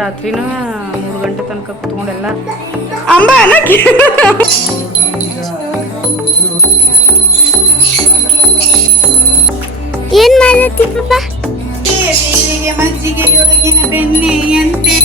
ರಾತ್ರಿನ 3 ಗಂಟೆ ತನಕ ಕುತ್ಕೊಂಡೆಲ್ಲ ಅಂಬ ಅನ್ನಕ್ಕೆ ಏನ್ ಮಾಡತ್ತಿ ಪಾಪ? ಮಜ್ಜಿಗೆಯೊಳಗಿನ ಬೆಣ್ಣೆಯಂತೆ.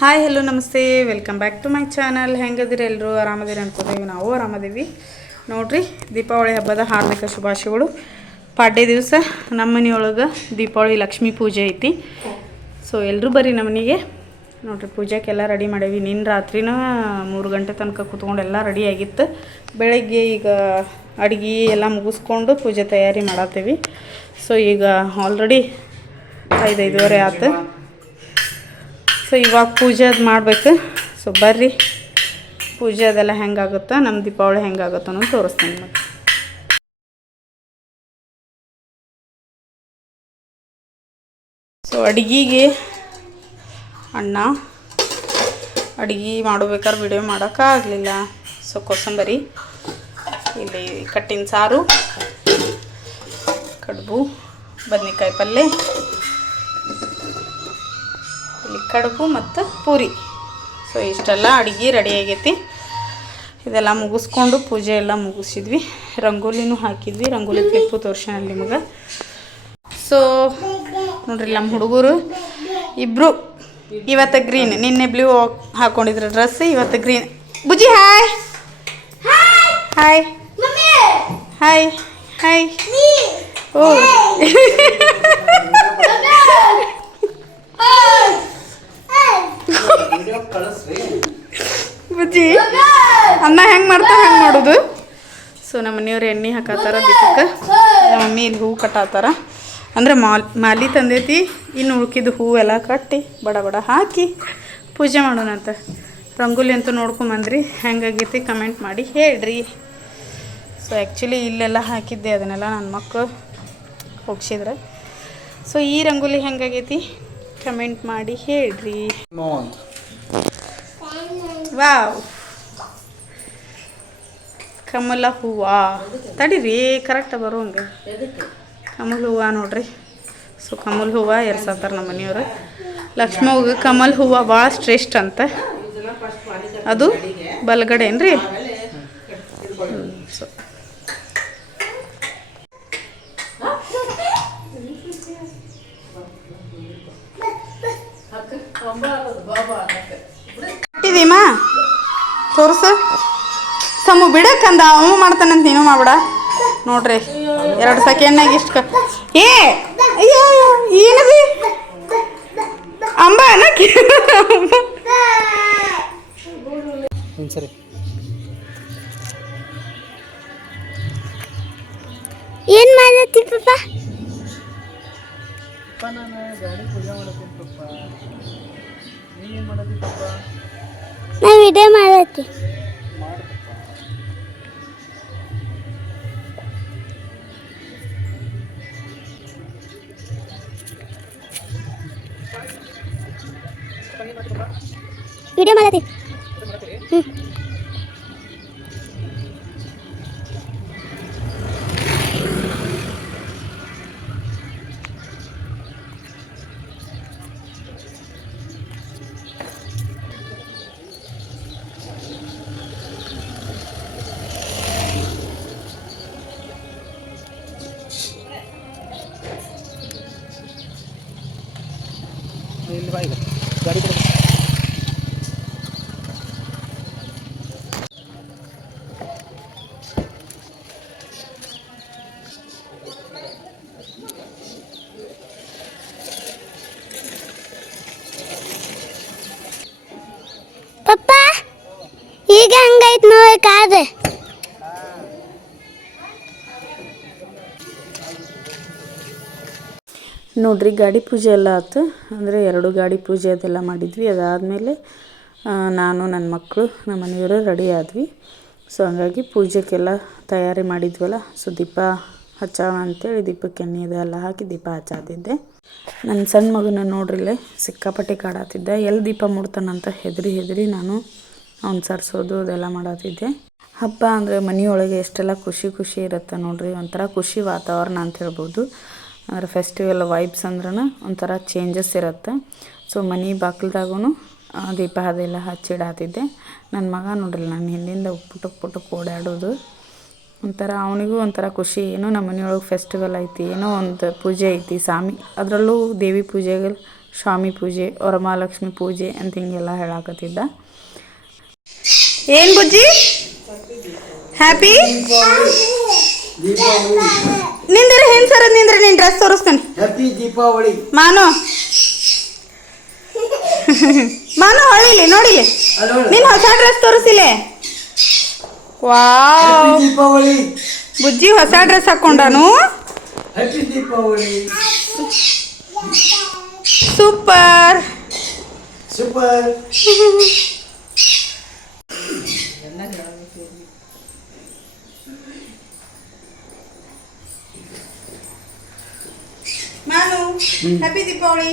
ಹಾಯ್ ಹಲೋ ನಮಸ್ತೆ, welcome back to my channel. ಹೆಂಗದಿರಿ ಎಲ್ಲರೂ? ಆರಾಮದಿರಿ ಅನ್ಕೋತೀವಿ. ನಾವು ಆರಾಮದೀವಿ ನೋಡ್ರಿ. ದೀಪಾವಳಿ ಹಬ್ಬದ ಹಾರ್ದಿಕ ಶುಭಾಶಯಗಳು. ಪಾಡ್ಯ ದಿವಸ ನಮ್ಮ ಮನೆಯೊಳಗೆ ದೀಪಾವಳಿ ಲಕ್ಷ್ಮೀ ಪೂಜೆ ಐತಿ. ಸೊ ಎಲ್ಲರೂ ಬರ್ರಿ ನಮ್ಮ ಮನೆಗೆ. ನೋಡ್ರಿ ಪೂಜೆಗೆಲ್ಲ ರೆಡಿ ಮಾಡೀವಿ. ನಿನ್ನ ರಾತ್ರಿನ 3 ಗಂಟೆ ತನಕ ಕೂತ್ಕೊಂಡೆಲ್ಲ ರೆಡಿ ಆಗಿತ್ತು. ಬೆಳಗ್ಗೆ ಈಗ ಅಡುಗೆ ಎಲ್ಲ ಮುಗಿಸ್ಕೊಂಡು ಪೂಜೆ ತಯಾರಿ ಮಾಡತ್ತೀವಿ. ಸೊ ಈಗ ಆಲ್ರೆಡಿ 5:30 ಆಯ್ತು. ಸೊ ಇವಾಗ ಪೂಜೆ ಅದು ಮಾಡಬೇಕು. ಸೊ ಬರ್ರಿ ಪೂಜೆ ಅದೆಲ್ಲ ಹೆಂಗಾಗುತ್ತೋ, ನಮ್ಮ ದೀಪಾವಳಿ ಹೆಂಗಾಗುತ್ತೋ ಅನ್ನೋದು ತೋರಿಸ್ತೀನಿ ನಿಮಗೆ. ಸೊ ಅಡುಗೆಗೆ ಅಣ್ಣ ಅಡುಗೆ ಮಾಡಬೇಕಾದ್ರೆ ವಿಡಿಯೋ ಮಾಡೋಕ್ಕಾಗಲಿಲ್ಲ. ಸೊ ಕೋಸಂಬರಿ, ಇಲ್ಲಿ ಕಟ್ಟಿನ ಸಾರು, ಕಡುಬು, ಬದ್ನೆಕಾಯಿ ಪಲ್ಯ, ಇಲ್ಲಿ ಕಡುಬು ಮತ್ತು ಪೂರಿ. ಸೊ ಇಷ್ಟೆಲ್ಲ ಅಡುಗೆ ರೆಡಿ ಆಗೈತಿ. ಇದೆಲ್ಲ ಮುಗಿಸ್ಕೊಂಡು ಪೂಜೆ ಎಲ್ಲ ಮುಗಿಸಿದ್ವಿ. ರಂಗೋಲಿನೂ ಹಾಕಿದ್ವಿ. ರಂಗೋಲಿ ಕ್ಲಿಪ್ಪು ತೋರ್ಸೋಣ ನಿಮಗೆ. ಸೊ ನೋಡ್ರಿ ನಮ್ಮ ಹುಡುಗರು ಇಬ್ಬರು ಇವತ್ತು ಗ್ರೀನ್, ನಿನ್ನೆ ಬ್ಲೂ ಹಾಕ್ಕೊಂಡಿದ್ರು ಡ್ರೆಸ್, ಇವತ್ತು green. Bujji hi hi hi hi. ಓ ಬುಜ್ಜಿ ಅನ್ನ ಹೆಂಗೆ ಮಾಡ್ತಾ ಹಂಗೆ ಮಾಡೋದು. ಸೊ ನಮ್ಮ ಮನೆಯವ್ರು ಎಣ್ಣೆ ಹಾಕತ್ತಾರ ದೀಪಕ್ಕೆ. ನಮ್ಮ ಮಮ್ಮಿ ಇಲ್ಲಿ ಹೂವು ಕಟ್ಟಾತಾರ. ಅಂದರೆ ಮಾಲಿ ತಂದೈತಿ. ಇನ್ನು ಉಳ್ಕಿದ್ದು ಹೂವೆಲ್ಲ ಕಟ್ಟಿ ಬಡ ಬಡ ಹಾಕಿ ಪೂಜೆ ಮಾಡೋಣಂತ. ರಂಗೋಲಿ ಅಂತೂ ನೋಡ್ಕೊಂಬಂದ್ರಿ, ಹೆಂಗಾಗೈತಿ ಕಮೆಂಟ್ ಮಾಡಿ ಹೇಳ್ರಿ. ಸೊ ಆ್ಯಕ್ಚುಲಿ ಇಲ್ಲೆಲ್ಲ ಹಾಕಿದ್ದೆ, ಅದನ್ನೆಲ್ಲ ನನ್ನ ಮಕ್ಕಳು ಹೋಗ್ಸಿದ್ರೆ. ಸೊ ಈ ರಂಗೋಲಿ ಹೆಂಗಾಗೈತಿ ಕಮೆಂಟ್ ಮಾಡಿ ಹೇಳ್ರಿ. ವಾವ್, ಕಮಲ ಹೂವು ತಡೀರಿ, ಕರೆಕ್ಟಾಗಿ ಬರುವಂಗೆ. ಕಮಲ್ ಹೂವು ನೋಡ್ರಿ. ಸೊ ಕಮಲ್ ಹೂವು ಎರ್ಸತ್ತಾರ ನಮ್ಮ ಮನೆಯವರು. ಲಕ್ಷ್ಮವ್ಗೆ ಕಮಲ್ ಹೂವು ಭಾಳ ಶ್ರೇಷ್ಠ ಅಂತ. ಅದು ಬಲಗಡೆ ಏನ್ರಿ. ಸೊ ಇಟ್ಟಿದೀಮಾ ತೋರ್ಸು. ಸಮು ಬಿಡಕ್ಕಂದ ಅವ ಮಾಡ್ತಾನಂತ ನೀನು ಮಾಡ್ಬೇಡ. ನೋಡ್ರಿ 2 ಸೆಕೆಂಡ್ನಾಗ ಇಷ್ಟು ಏ ಅಯ್ಯೋ ಏನದು ಅಂಬ ಅನ್ನಕ್ಕೆ ಸರಿ. ಏನ್ ಮಾಡತ್ತಿ ಪಾಪ? ನಾನು ಗಾಡಿ ಪೂಜೆ ಮಾಡತ್ತೀನಿ ಪಪ್ಪ. ನೀವೇನು ಮಾಡತ್ತಿ ಪಪ್ಪ? ನಾ ವಿಡಿಯೋ ಮಾಡತ್ತಿ. ವಿಡಿಯೋ ಮಾಡತ್ತಿ. ಇಲ್ಲಿ ಬಾ, ಈಗ ಗಾಡಿ ಕೊಡು. ಪಪ್ಪ ಈಗ ಹಂಗೈತ್ ನೋಡಿ ಕಾದು. ನೋಡ್ರಿ ಗಾಡಿ ಪೂಜೆ ಎಲ್ಲ ಆಯ್ತು. ಅಂದರೆ 2 ಗಾಡಿ ಪೂಜೆ ಅದೆಲ್ಲ ಮಾಡಿದ್ವಿ. ಅದಾದಮೇಲೆ ನಾನು ನನ್ನ ಮಕ್ಕಳು ನಮ್ಮ ಮನೆಯವರು ರೆಡಿ ಆದ್ವಿ. ಸೊ ಹಂಗಾಗಿ ಪೂಜೆಗೆಲ್ಲ ತಯಾರಿ ಮಾಡಿದ್ವಲ್ಲ. ಸೊ ದೀಪ ಹಚ್ಚೋಣ ಅಂತೇಳಿ ದೀಪಕ್ಕೆ ಎಣ್ಣೆ ಇದೆಲ್ಲ ಹಾಕಿ ದೀಪ ಹಚ್ಚಾತಿದ್ದೆ. ನನ್ನ ಸಣ್ಣ ಮಗನ ನೋಡ್ರಿಲ್ಲೇ ಸಿಕ್ಕಾಪಟ್ಟೆ ಕಾಡಾತಿದ್ದೆ. ಎಲ್ಲಿ ದೀಪ ಮುಡ್ತಾನಂತ ಹೆದರಿ ನಾನು ಅವ್ನು ಸರ್ಸೋದು ಅದೆಲ್ಲ ಮಾಡತ್ತಿದ್ದೆ. ಹಬ್ಬ ಅಂದರೆ ಮನೆಯೊಳಗೆ ಎಷ್ಟೆಲ್ಲ ಖುಷಿ ಖುಷಿ ಇರುತ್ತೆ ನೋಡ್ರಿ, ಒಂಥರ ಖುಷಿ ವಾತಾವರಣ ಅಂತ ಹೇಳ್ಬೋದು. ಅಂದರೆ ಫೆಸ್ಟಿವಲ್ ವೈಬ್ಸ್ ಅಂದ್ರೂ ಒಂಥರ ಚೇಂಜಸ್ ಇರುತ್ತೆ. ಸೊ ಮನೆ ಬಾಗಿಲ್ದಾಗೂ ದೀಪ ಅದೆಲ್ಲ ಹಚ್ಚಿಡಾತಿದ್ದೆ. ನನ್ನ ಮಗ ನೋಡ್ರಿ ನಾನು ಹಿಂದಿಂದ ಪುಟಕ್ಕೆ ಓಡಾಡೋದು ಒಂಥರ ಅವನಿಗೂ ಒಂಥರ ಖುಷಿ. ಏನೋ ನಮ್ಮ ಮನೆಯೊಳಗೆ ಫೆಸ್ಟಿವಲ್ ಐತಿ, ಏನೋ ಒಂದು ಪೂಜೆ ಐತಿ ಸ್ವಾಮಿ, ಅದರಲ್ಲೂ ದೇವಿ ಪೂಜೆಗಳು, ಸ್ವಾಮಿ ಪೂಜೆ, ವರಮಹಾಲಕ್ಷ್ಮಿ ಪೂಜೆ ಅಂತ ಹಿಂಗೆಲ್ಲ ಹೇಳಾಕತ್ತಿದ್ದ. ಏನು ಬುಜ್ಜಿ ಹ್ಯಾಪಿ ನಿಂದ್ರೆ ಹೆಣ್ಣು ಸರ ನಿಂದ್ರೆ ನೀನು ಡ್ರೆಸ್ ತೋರಿಸ್ತಾನೆ. ಹ್ಯಾಪಿ ದೀಪಾವಳಿ ಮಾನು ಮಾನು ಹೊಳಿಲಿ ನೋಡಿಲಿ ನೀನು ಹೊಸ ಡ್ರೆಸ್ ತೋರಿಸಿಲೆ. ವಾವ್ ದೀಪಾವಳಿ ಬುಜ್ಜಿ ಹೊಸ ಡ್ರೆಸ್ ಹಾಕೊಂಡಾನು. Happy Deepavali super super. ಮಾನು ಹ್ಯಾಪಿ ದೀಪಾವಳಿ.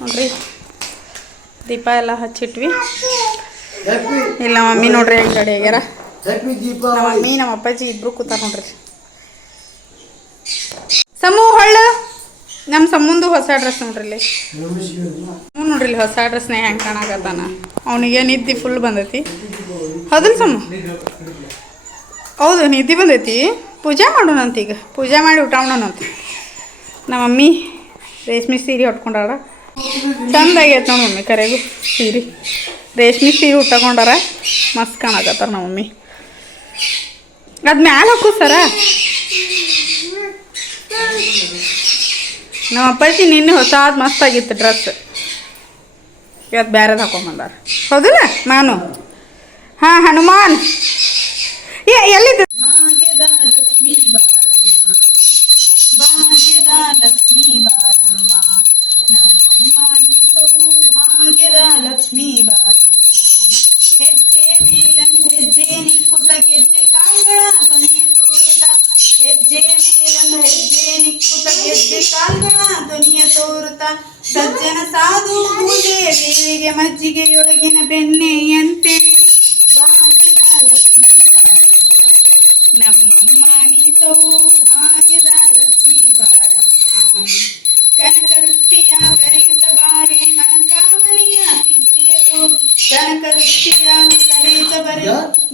ನೋಡ್ರಿ ದೀಪ ಎಲ್ಲ ಹಚ್ಚಿಟ್ವಿ. ಇಲ್ಲ ಮಮ್ಮಿ ನೋಡ್ರಿ ಹೆಂಗ್ ರೆಡಿ ಆಗ್ಯಾರ. ಹ್ಯಾಪಿ ನಮ್ಮ ದೀಪಾವಳಿ. ಮಮ್ಮಿ ನಮ್ಮ ಅಪ್ಪಾಜಿ ಇಬ್ರು ಕೂತಾರ ನೋಡ್ರಿ. ಸಮೂ ಹೊಳ್ಳ ನಮ್ಮ ಸಮುಂದು ಹೊಸ ಡ್ರೆಸ್ ನೋಡ್ರಿ ಇಲ್ಲಿ. ನೋಡ್ರಿ ಇಲ್ಲಿ ಹೊಸ ಡ್ರೆಸ್ನ ಹೆಂಗೆ ಕಾಣಾಕತ್ತಾನ. ಅವನಿಗೆ ನಿದ್ದೆ ಫುಲ್ ಬಂದೈತಿ. ಹೌದಲ್ಲ ಸಮ? ಹೌದು ನಿದ್ದೆ ಬಂದೈತಿ. ಪೂಜೆ ಮಾಡೋಣಂತ, ಈಗ ಪೂಜೆ ಮಾಡಿ ಊಟ ಮಾಡೋಣಂತ. ನಮ್ಮ ಮಮ್ಮಿ ರೇಷ್ಮೆ ಸೀರೆ ಉಟ್ಕೊಂಡಾರ. ಚಂದ ಆಗೈತೆ ನೋಡಿ ಮಮ್ಮಿ ಕರೆಗೂ ಸೀರೆ. ರೇಷ್ಮೆ ಸೀರೆ ಉಟ್ಕೊಂಡಾರ, ಮಸ್ತ್ ಕಾಣಕತ್ತಾರ ನಮ್ಮ ಮಮ್ಮಿ. ಅದು ಮ್ಯಾಲೆ ಹಾಕು ಸರ. ನಮ್ಮ ಅಪ್ಪಾಜಿ ನಿನ್ನೆ ಹೊಸಾದ್ ಮಸ್ತ್ ಆಗಿತ್ತು ಡ್ರೆಸ್, ಇವತ್ತು ಬೇರೆದು ಹಾಕೊಂಬಂದಾರ. ಹೌದಲ್ಲ ಮಾನು? ಹಾಂ ಹನುಮಾನ್ ಎಲ್ಲಿದ್ದ? ಭಾಗ್ಯದ ಲಕ್ಷ್ಮೀ ಬಾರಮ್ಮ, ಭಾಗ್ಯದ ಲಕ್ಷ್ಮೀ ಬಾರಮ್ಮ, ನಮ್ಮಮ್ಮ ನೀ ಸೌಭಾಗ್ಯದ ಲಕ್ಷ್ಮೀ ಬಾರಮ್ಮ. ಹೆಜ್ಜೆ ಮೇಲನ್ ಹೆಜ್ಜೆ ನಿಕ್ಕುತ್ತ ಗೆಜ್ಜೆ ಕಾಲ್ಗಳ ಧ್ವನಿಯ ತೋರುತ್ತ, ಹೆಜ್ಜೆ ಮೇಲನ್ ಹೆಜ್ಜೆ ನಿಕ್ಕುತ್ತ ಗೆಜ್ಜೆ ಕಾಲ್ಗಳ ಧ್ವನಿಯ ತೋರುತ್ತ, ಸಜ್ಜನ ಸಾಧು ಪೂಜೆ ದೇವಿಗೆ ಮಜ್ಜಿಗೆಯೊಳಗಿನ ಬೆಣ್ಣೆಯಂತೆ. ಭಾಗ್ಯದ ಲಕ್ಷ್ಮೀ ಬಾರಮ್ಮ, ನಮ್ಮಮ್ಮ ನೀ ಸೌಭಾಗ್ಯದ ಲಕ್ಷ್ಮೀ ಬಾರಮ್ಮ. ಕನಕ ವೃಷ್ಟಿಯ ಕರೆಯುತ್ತ ಬಾರೆ ಮನಕಾಮನೆಯ ಸಿದ್ಧಿಯದು, ಕನಕ ವೃಷ್ಟಿಯ ಕರೆಯುತ್ತ ಬರೆ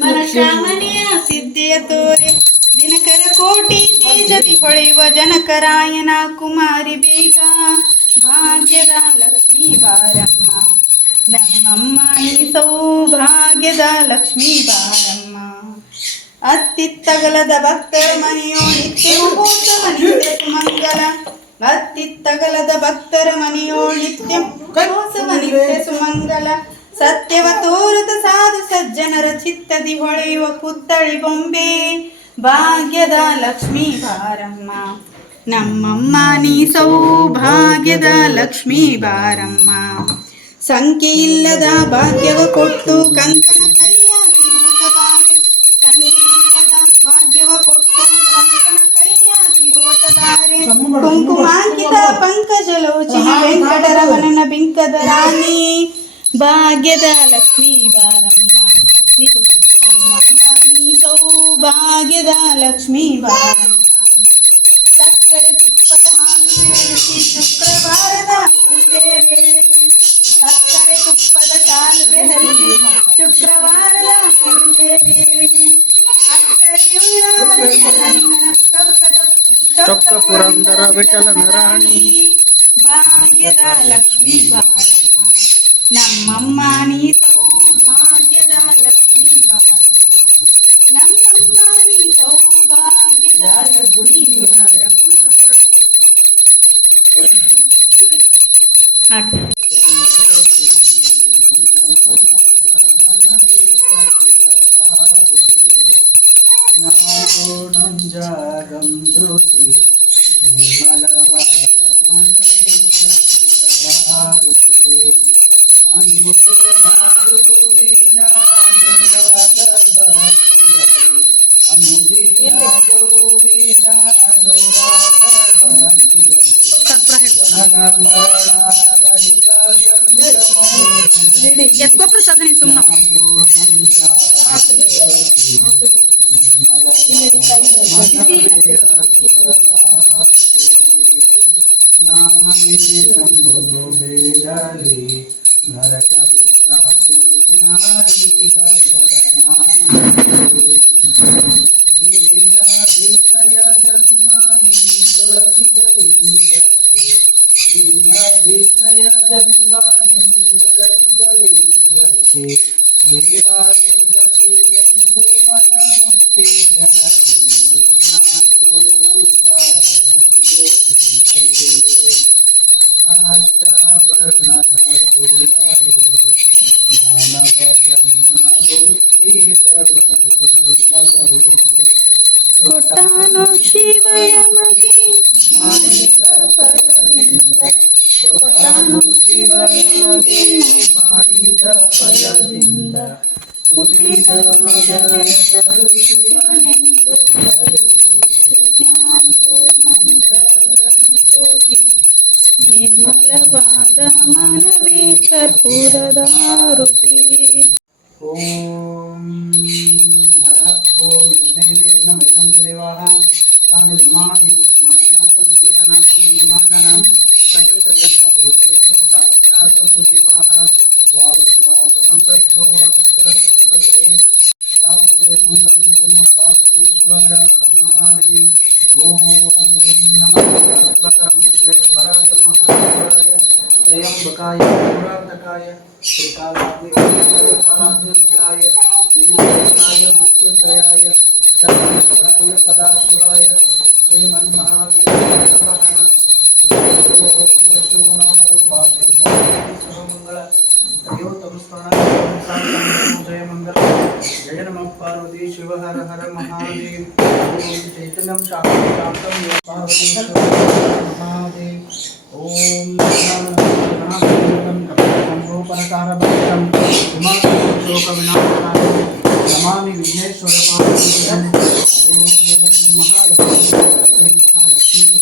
ಮನಕಾಮನೆಯ ಸಿದ್ಧಿಯ ತೋರೆ. ದಿನಕರ ಕೋಟಿ ತೇಜತಿ ಹೊಳೆಯುವ ಜನಕರಾಯನ ಕುಮಾರಿ ಬೇಗ. ಭಾಗ್ಯದ ಲಕ್ಷ್ಮೀ ಬಾರಮ್ಮ, ನಮ್ಮಮ್ಮ ನೀ ಸೌಭಾಗ್ಯದ ಲಕ್ಷ್ಮೀ ಬಾರಮ್ಮ. ಅತ್ತಿತ್ತಗಲದ ಭಕ್ತರ ಮನೆಯೋ ನಿತ್ಯ ಮಹೋತ್ಸವ ನಿತ್ಯ ಸುಮಂಗಲ, ಅತ್ತಿತ್ತಗಲದ ಭಕ್ತರ ಮನೆಯೋ ನಿತ್ಯ ಮಹೋತ್ಸವ ನಿತ್ಯ ಸುಮಂಗಲ. ಸತ್ಯವ ತೋರುತ ಸಾಧು ಸಜ್ಜನರ ಚಿತ್ತದಿ ಹೊಳೆಯುವ ಪುತ್ಥಳಿ ಬೊಂಬೆ. ಭಾಗ್ಯದ ಲಕ್ಷ್ಮೀ ಬಾರಮ್ಮ, ನಮ್ಮಮ್ಮ ನೀ ಸೌಭಾಗ್ಯದ ಲಕ್ಷ್ಮೀ ಬಾರಮ್ಮ. ಸಂಖ್ಯೆ ಇಲ್ಲದ ಭಾಗ್ಯವ ಕೊಟ್ಟು ಕಂಕಣ ಕೈಯ ತಿರುವುತ್ತದೆ, ಸಂಖ್ಯೆ ಇಲ್ಲದ ಭಾಗ್ಯವ ಕೊಟ್ಟು ಕಂಕಣ ಕೈಯ ತಿರುವುತ್ತದೆ. ಕುಂಕುಮಾಂಕಿತ ಪಂಕಜಲೋಚಿನಿ ವೆಂಕಟರಮಣನ ಬಿಂಕದ ರಾಣಿ. ಭಾಗ್ಯದ ಲಕ್ಷ್ಮೀ ಬಾರಮ್ಮ, ನಮ್ಮಮ್ಮ ಸೌಭಾಗ್ಯದ ಲಕ್ಷ್ಮೀ ಬಾರಮ್ಮ. ಸಕ್ಕರೆ ತುಪ್ಪದ ಹಾಲು ಬೆರೆಸಿ ಶುಕ್ರವಾರದ ಪೂಜೆ ವೇಳೆಗೆ, ಸಕ್ಕರೆ ತುಪ್ಪದ ಕಾಲುವೆ ಹರಿಸಿ ಶುಕ್ರವಾರದ ಪೂಜೆ ವೇಳೆಗೆ, ಚೊಕ್ಕ ಪುರಂದರ ವಿಠಲನ ರಾಣಿ. ಭಾಗ್ಯದ ಲಕ್ಷ್ಮೀ ಬಾರಮ್ಮ, ನಮ್ಮಮ್ಮ ನೀ ಸೌಭಾಗ್ಯದ ಲಕ್ಷ್ಮೀ ಬಾರಮ್ಮ, ನಮ್ಮಮ್ಮ ನೀ ಸೌಭಾಗ್ಯದ ಲಕ್ಷ್ಮೀ ಬಾರಮ್ಮ. ಹಾಡು ಜ್ಞಾನಪೂರ್ಣಂ ಜಾಗಂ ಜ್ಯೋತಿ ನಿರ್ಮಲವಾದ ಮನವೇ ಸತ್ಯವಾರುತೆ. ಅನುದಿನ ಗುರುವಿನ ಅನುರಾಗ ಭಕ್ತಿಯಲ್ಲಿ, ಅನುದಿನ ಗುರುವಿನ ಅನುರಾಗ ಭಕ್ತಿಯಲ್ಲಿ ಮರಣರಹಿತ ಸಂಗಮೋ ಎತ್ಕೋ ಪ್ರಸಾದ ನೀ ಸುಮ್ಮನೆ ನಾನೇನೆಂಬುದು ಬೇಡಲಿ ನರಕವೇ ಪ್ರಾಪ್ತಿ ಜ್ಞಾನಿಗಳೊಡನಾಡಿ ಹೀನ ವಿಷಯ ಜನ್ಮ ಹಿಂದೊಳಸಿದಲಿಂಗಕ್ಕೆ ಹೀನ ವಿಷಯ ಜನ್ಮ ಹಿಂದೊಳಸಿದಲಿಂಗಕ್ಕೆ ದೇವಾಲಯ ಗತಿ ಎಂದು ಮನ ಮುಟ್ಟಿ ಜನರಿ ಅಷ್ಟವರ್ಣದ ಕುಲವು ಮಾನವ ಜನ್ಮ ಹುಟ್ಟಿ ಬರುವುದು ದುರ್ಲಭವು ಕೊಟ್ಟಾನು ಶಿವಯ ಮಗೆ ಮಾಡಿದ ಫಲದಿಂದ ಕೊಟ್ಟಾನು ಶಿವನಿಗೆ ಮಾಡಿದ ಫಲದಿಂದ ಹುಟ್ಟಿದ ಮಗನೆಂದು ಶಿವನೆಂದು ಜ್ಯೋತಿ ನಿರ್ಮಲವಾದ ಮನವೇ ಕರ್ಪೂರದಾರುತಿ ಓಂ ಹರ ಓಂ ಯಜ್ಞೈನೇ ಯಜ್ಞಮೈದಂ ದೇವಾಃ ತಾನಿ ಧರ್ಮಾದಿ ಕರ್ಮಾಣ್ಯಾಸಂ ತೇನಾಸಂ ಯಜಮಾನಃ ಸಕಲತ್ರಯಸ್ಯ ಭೂತೇತೆ ಸಾಧ್ಯಾಸಂತು ದೇವಾಃ ವಾಗಸ್ವಾಗ ಸಂಪ್ರತ್ಯೋ ವಾಗಸ್ತ್ರಪತ್ರೇ ತಾಪದೇ ಮಂಗಲಂ ಜನ್ಮ ಪಾರ್ವತೀಶ್ವರ ಮಹಾದೇವಿ ಓಂ ನಮಃ ಸರ್ವಕರಂ ವಿಶ್ವೇಶ್ವರಾಯ ಮಹಾದೇವಾಯ ತ್ರಯಂಬಕಾಯ ಪುರಾತಕಾಯ ಶ್ರೀಕಾಲಾಗ್ನಿರುದ್ರಾಯ ನೀಲಕಂಠಾಯ ಮೃತ್ಯುಂಜಯಾಯ ಸರ್ವೇಶ್ವರಾಯ ಸದಾಶಿವಾಯ ಶ್ರೀಮನ್ಮಹಾದೇವಾಯ ನಮಃ ಓಂ ಸರ್ವಮಂಗಳ ಹರಿಯೋತ್ತಮ ಜಯ ಮಂಗಲ ಜಯ ನಮಃ ಪಾರ್ವತಿ ಶಿವ ಹರ ಹರ ಮಹಾದೇವ್ ಓಂ ಚೈತನ್ಯಂ ಶಾಂತಂ ಪಾರ್ವತೀಶ್ವರ ಮಹಾದೇವ್ ಓಂ ಗಣಾಧಿಪಂ ಸಂಭೋಪನಕಾರಭಕ್ತಂ ಶೋಕ ವಿನಾಶಕಾಯ ನಮಾಮಿ ವಿಘ್ನೇಶ್ವರ ಪಾರ್ವತಿ ಓಂ ಮಹಾಲಕ್ಷ್ಮೀ ಮಹಾಲಕ್ಷ್ಮೀ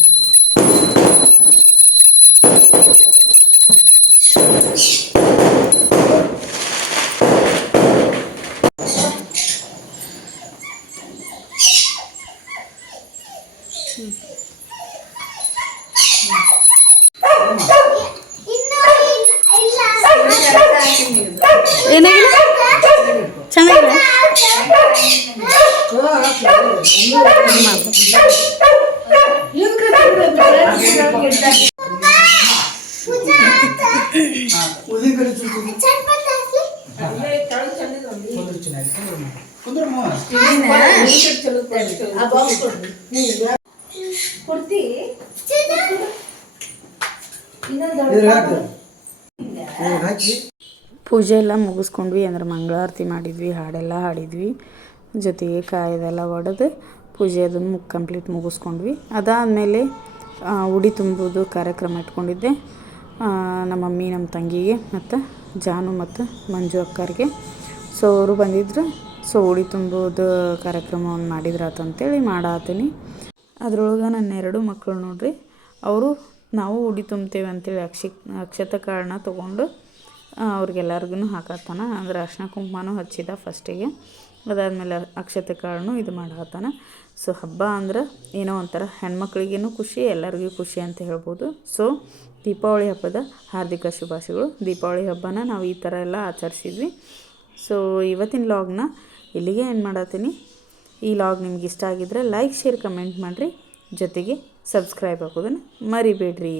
ಏನಾಗಿಲ್ಲ ಚೆನ್ನಾಗಿಲ್ಲ ಪೂಜೆ ಎಲ್ಲ ಮುಗಿಸ್ಕೊಂಡ್ವಿ ಅಂದ್ರೆ ಮಂಗಳಾರತಿ ಮಾಡಿದ್ವಿ, ಹಾಡೆಲ್ಲ ಹಾಡಿದ್ವಿ, ಜೊತೆಗೆ ಕಾಯ್ದೆಲ್ಲ ಒಡೆದು ಪೂಜೆ ಅದನ್ನು ಕಂಪ್ಲೀಟ್ ಮುಗಿಸ್ಕೊಂಡ್ವಿ. ಅದಾದಮೇಲೆ ಉಡಿ ತುಂಬುವುದು ಕಾರ್ಯಕ್ರಮ ಇಟ್ಕೊಂಡಿದ್ದೆ ನಮ್ಮ ಮಮ್ಮಿ ನಮ್ಮ ತಂಗಿಗೆ ಮತ್ತು ಜಾನು ಮತ್ತು ಮಂಜು ಅಕ್ಕರಿಗೆ. ಸೊ ಅವರು ಬಂದಿದ್ರು. ಸೊ ಉಡಿ ತುಂಬುವುದು ಕಾರ್ಯಕ್ರಮವನ್ನು ಮಾಡಿದ್ರಾತಂತೇಳಿ ಮಾಡಾತೀನಿ. ಅದ್ರೊಳಗೆ ನನ್ನ 2 ಮಕ್ಕಳು ನೋಡ್ರಿ, ಅವರು ನಾವು ಉಡಿ ತುಂಬ್ತೇವೆ ಅಂತೇಳಿ ಅಕ್ಷತೆ ಕಾಳನ್ನ ತೊಗೊಂಡು ಅವ್ರಿಗೆಲ್ಲರಿಗೂ ಹಾಕತ್ತಾನ. ಅಂದ್ರೆ ಅರ್ಶಿನ ಕುಂಕುಮನೂ ಹಚ್ಚಿದ ಫಸ್ಟಿಗೆ, ಅದಾದಮೇಲೆ ಅಕ್ಷತೆ ಕಾಳನ್ನು ಇದು ಮಾಡತ್ತಾನ. ಸೊ ಹಬ್ಬ ಅಂದ್ರೆ ಏನೋ ಒಂಥರ ಹೆಣ್ಮಕ್ಳಿಗೇನು ಖುಷಿ, ಎಲ್ಲರಿಗೂ ಖುಷಿ ಅಂತ ಹೇಳ್ಬೋದು. ಸೊ ದೀಪಾವಳಿ ಹಬ್ಬದ ಹಾರ್ದಿಕ ಶುಭಾಶಯಗಳು. ದೀಪಾವಳಿ ಹಬ್ಬನ ನಾವು ಈ ಥರ ಎಲ್ಲ ಆಚರಿಸಿದ್ವಿ. ಸೊ ಇವತ್ತಿನ ಲಾಗ್ನ ಇಲ್ಲಿಗೆ ಏನು ಮಾಡತ್ತೀನಿ. ಈ ಲಾಗ್ ನಿಮ್ಗೆ ಇಷ್ಟ ಆಗಿದ್ರೆ ಲೈಕ್, ಶೇರ್, ಕಮೆಂಟ್ ಮಾಡಿರಿ. ಜೊತೆಗೆ ಸಬ್ಸ್ಕ್ರೈಬ್ ಆಗೋದನ್ನು ಮರಿಬೇಡ್ರಿ.